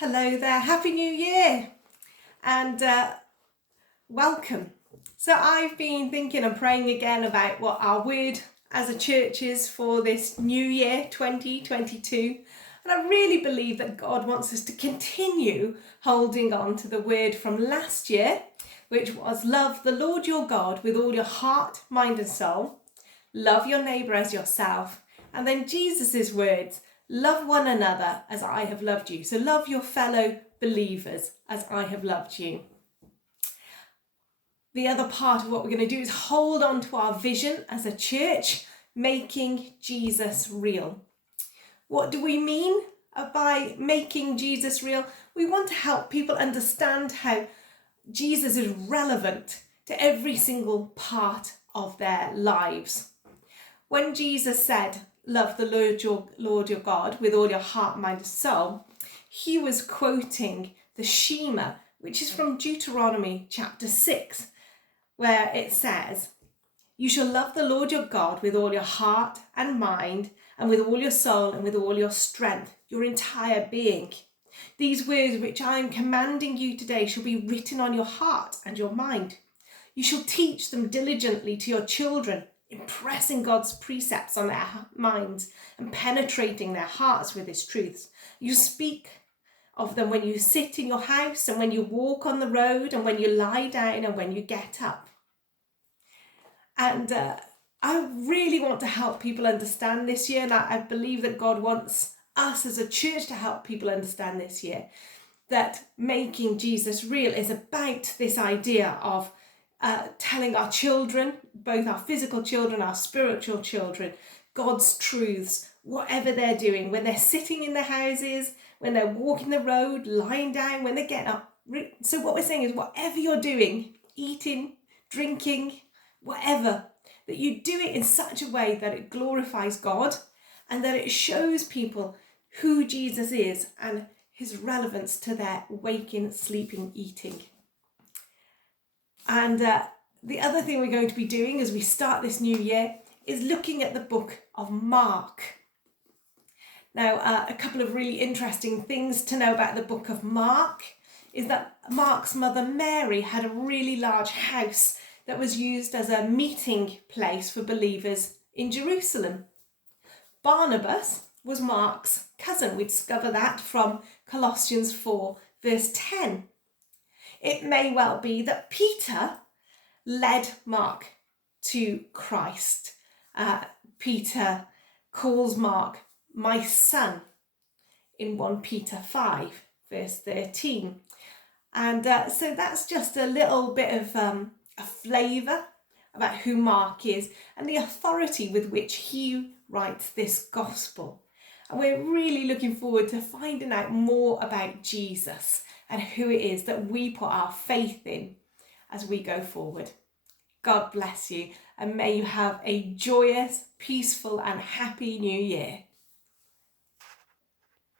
Hello there, Happy New Year and welcome. So I've been thinking and praying again about what our word as a church is for this new year 2022, and I really believe that God wants us to continue holding on to the word from last year, which was love the Lord your God with all your heart, mind and soul, love your neighbour as yourself, and then Jesus's words, love one another as I have loved you. So love your fellow believers as I have loved you. The other part of what we're going to do is hold on to our vision as a church, making Jesus real. What do we mean by making Jesus real? We want to help people understand how Jesus is relevant to every single part of their lives. When Jesus said, love the Lord your God with all your heart, mind and soul, he was quoting the Shema, which is from Deuteronomy chapter 6, where it says, you shall love the Lord your God with all your heart and mind and with all your soul and with all your strength, your entire being. These words which I am commanding you today shall be written on your heart and your mind. You shall teach them diligently to your children, impressing God's precepts on their minds and penetrating their hearts with his truths. You speak of them when you sit in your house and when you walk on the road and when you lie down and when you get up. And I really want to help people understand this year, and I believe that God wants us as a church to help people understand this year, that making Jesus real is about this idea of telling our children, both our physical children, our spiritual children, God's truths, whatever they're doing, when they're sitting in their houses, when they're walking the road, lying down, when they get up. So what we're saying is whatever you're doing, eating, drinking, whatever, that you do it in such a way that it glorifies God and that it shows people who Jesus is and his relevance to their waking, sleeping, eating. And the other thing we're going to be doing as we start this new year is looking at the book of Mark. Now, a couple of really interesting things to know about the book of Mark is that Mark's mother Mary had a really large house that was used as a meeting place for believers in Jerusalem. Barnabas was Mark's cousin. We discover that from Colossians 4 verse 10. It may well be that Peter led Mark to Christ. Peter calls Mark my son in 1 Peter 5 verse 13. And so that's just a little bit of a flavour about who Mark is and the authority with which he writes this gospel. And we're really looking forward to finding out more about Jesus and who it is that we put our faith in as we go forward. God bless you, and may you have a joyous, peaceful and happy new year.